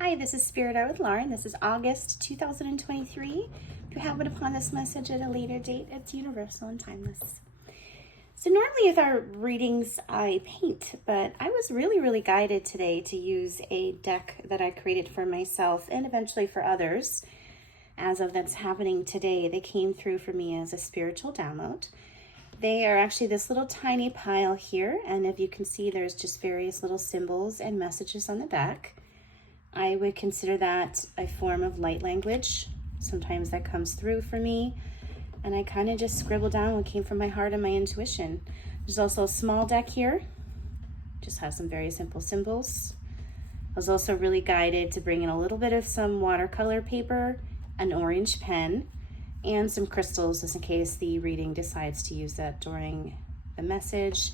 Hi, this is Spirit Eye with Lauren. This is August 2023. If you happen upon this message at a later date, it's universal and timeless. So normally with our readings, I paint, but I was really guided today to use a deck that I created for myself and eventually for others. As of that's happening today, they came through for me as a spiritual download. They are actually this little tiny pile here, and if you can see, there's just various little symbols and messages on the back. I would consider that a form of light language. Sometimes that comes through for me, and I kind of just scribble down what came from my heart and my intuition. There's also a small deck here, just has some very simple symbols. I was also really guided to bring in a little bit of some watercolor paper, an orange pen, and some crystals just in case the reading decides to use that during the message,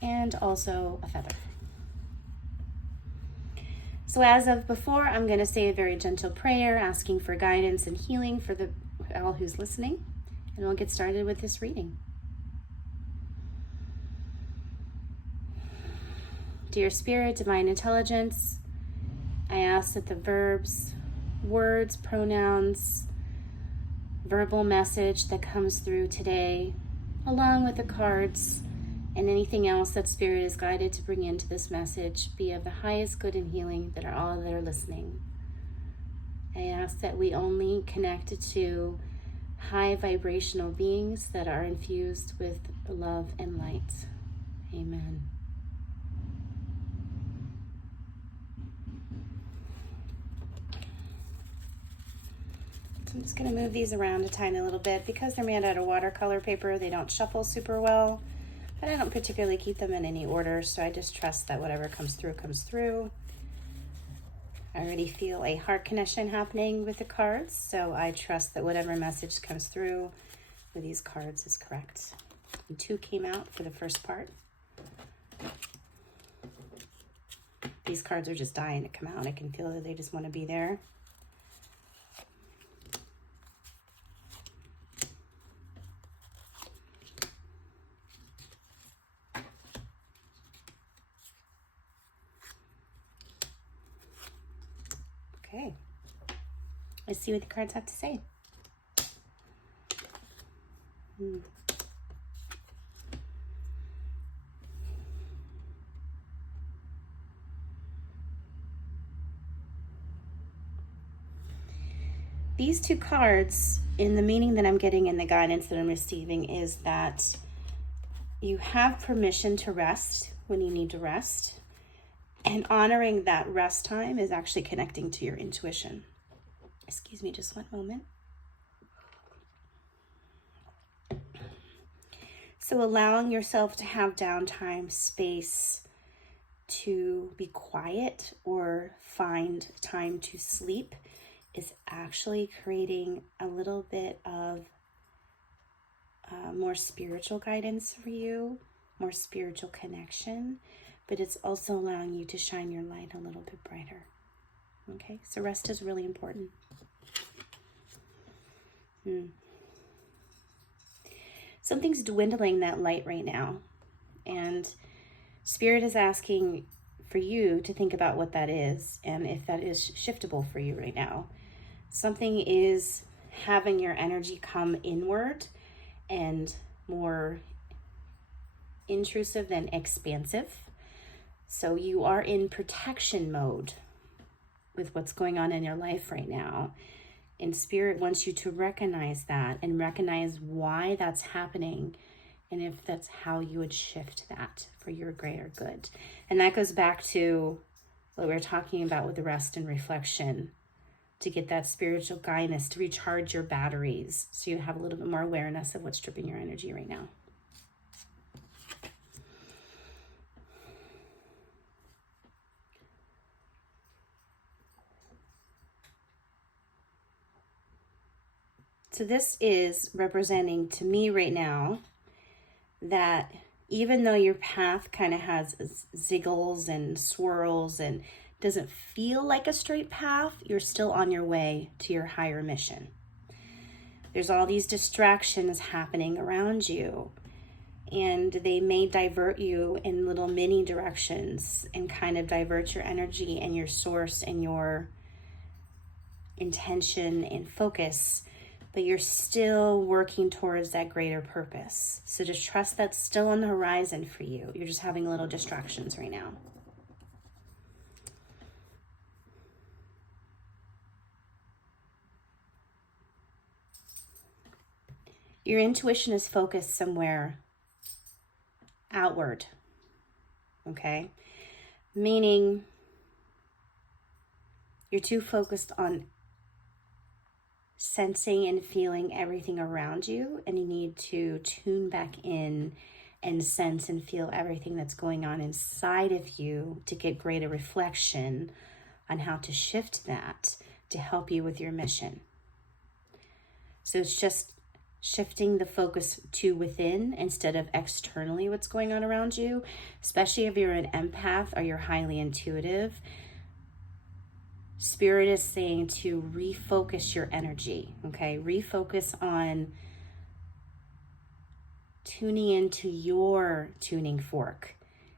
and also a feather. So as of before, I'm going to say a very gentle prayer asking for guidance and healing for all who's listening, and we'll get started with this reading. Dear Spirit, Divine Intelligence, I ask that the verbs, words, pronouns, verbal message that comes through today, along with the cards and anything else that Spirit is guided to bring into this message, be of the highest good and healing that are all that are listening. I ask that we only connect to high vibrational beings that are infused with love and light. Amen. So I'm just going to move these around a tiny little bit. Because they're made out of watercolor paper, they don't shuffle super well. But I don't particularly keep them in any order, so I just trust that whatever comes through, comes through. I already feel a heart connection happening with the cards, so I trust that whatever message comes through with these cards is correct. And 2 came out for the first part. These cards are just dying to come out. I can feel that they just want to be there. Okay, let's see what the cards have to say. These 2 cards, in the meaning that I'm getting and the guidance that I'm receiving, is that you have permission to rest when you need to rest. And honoring that rest time is actually connecting to your intuition. Excuse me, just one moment. So allowing yourself to have downtime, space to be quiet or find time to sleep is actually creating a little bit of more spiritual guidance for you, more spiritual connection, but it's also allowing you to shine your light a little bit brighter. Okay, so rest is really important. Something's dwindling that light right now, and Spirit is asking for you to think about what that is and if that is shiftable for you right now. Something is having your energy come inward and more intrusive than expansive. So you are in protection mode with what's going on in your life right now. And Spirit wants you to recognize that and recognize why that's happening and if that's how you would shift that for your greater good. And that goes back to what we were talking about with the rest and reflection, to get that spiritual guidance, to recharge your batteries so you have a little bit more awareness of what's stripping your energy right now. So this is representing to me right now that even though your path kind of has ziggles and swirls and doesn't feel like a straight path, you're still on your way to your higher mission. There's all these distractions happening around you, and they may divert you in little mini directions and kind of divert your energy and your source and your intention and focus, but you're still working towards that greater purpose. So just trust that's still on the horizon for you. You're just having little distractions right now. Your intuition is focused somewhere outward, okay? Meaning you're too focused on sensing and feeling everything around you, and you need to tune back in and sense and feel everything that's going on inside of you to get greater reflection on how to shift that to help you with your mission. So it's just shifting the focus to within instead of externally what's going on around you, especially if you're an empath or you're highly intuitive. Spirit is saying to refocus your energy, okay? Refocus on tuning into your tuning fork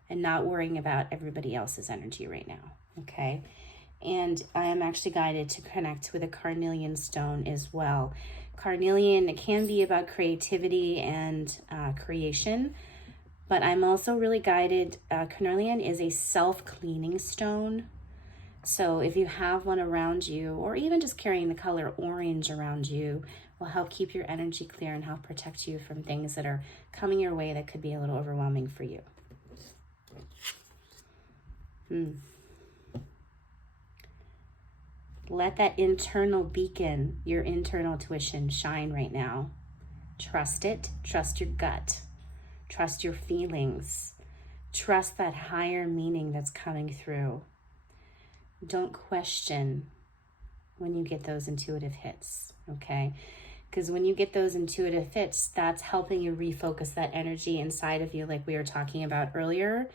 and not worrying about everybody else's energy right now, okay? And I am actually guided to connect with a carnelian stone as well. Carnelian, it can be about creativity and creation, but I'm also really guided. Carnelian is a self-cleaning stone. So if you have one around you, or even just carrying the color orange around you, will help keep your energy clear and help protect you from things that are coming your way that could be a little overwhelming for you. Let that internal beacon, your internal intuition, shine right now. Trust it. Trust your gut. Trust your feelings. Trust that higher meaning that's coming through. Don't question when you get those intuitive hits, okay? Because when you get those intuitive hits, that's helping you refocus that energy inside of you, like we were talking about earlier,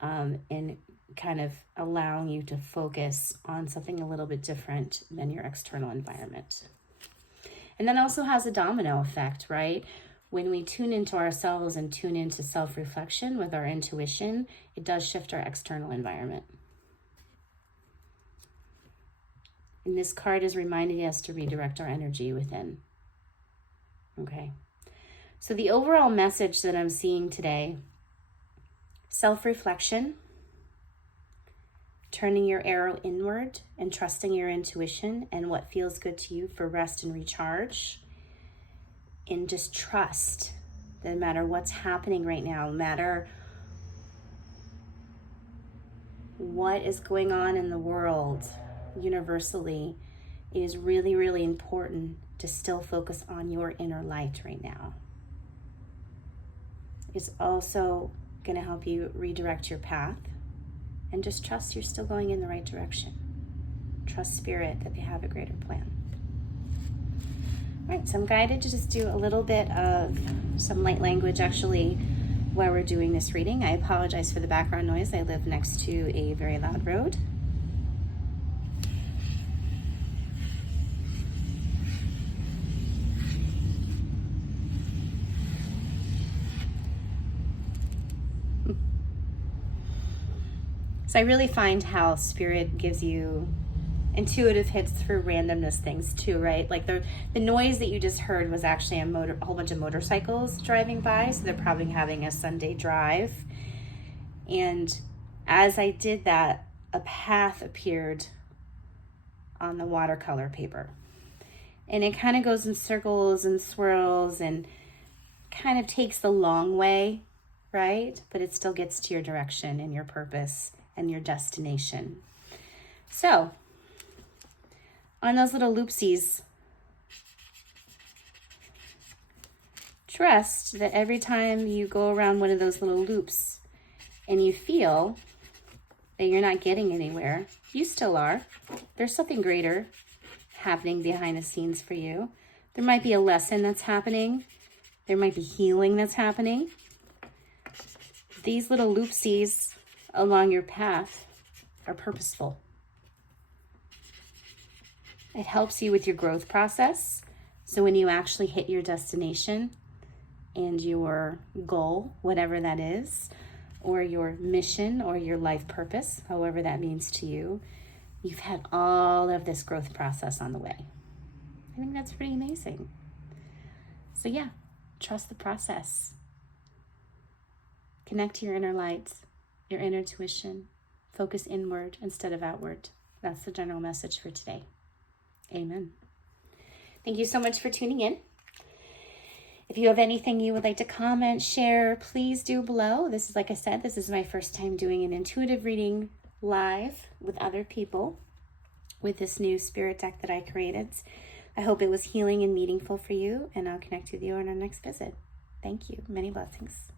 and kind of allowing you to focus on something a little bit different than your external environment. And that also has a domino effect, right? When we tune into ourselves and tune into self-reflection with our intuition, it does shift our external environment. And this card is reminding us to redirect our energy within. Okay. So the overall message that I'm seeing today, self-reflection, turning your arrow inward and trusting your intuition and what feels good to you for rest and recharge. And just trust that no matter what's happening right now, no matter what is going on in the world universally, it is really, really important to still focus on your inner light right now. It's also going to help you redirect your path. And just trust you're still going in the right direction. Trust Spirit that they have a greater plan. All right, so I'm guided to just do a little bit of some light language actually while we're doing this reading. I apologize for the background noise. I live next to a very loud road. So I really find how Spirit gives you intuitive hits through randomness things too, right? Like the noise that you just heard was actually a whole bunch of motorcycles driving by, so they're probably having a Sunday drive. And as I did that, a path appeared on the watercolor paper. And it kind of goes in circles and swirls and kind of takes the long way, right? But it still gets to your direction and your purpose and your destination. So, on those little loopsies, trust that every time you go around one of those little loops and you feel that you're not getting anywhere, you still are. There's something greater happening behind the scenes for you. There might be a lesson that's happening. There might be healing that's happening. These little loopsies along your path are purposeful. It helps you with your growth process. So when you actually hit your destination, and your goal, whatever that is, or your mission or your life purpose, however that means to you, you've had all of this growth process on the way. I think that's pretty amazing. So yeah, trust the process. Connect to your inner light, your inner intuition. Focus inward instead of outward. That's the general message for today. Amen. Thank you so much for tuning in. If you have anything you would like to comment, share, please do below. This is, like I said, this is my first time doing an intuitive reading live with other people with this new spirit deck that I created. I hope it was healing and meaningful for you, and I'll connect with you on our next visit. Thank you. Many blessings.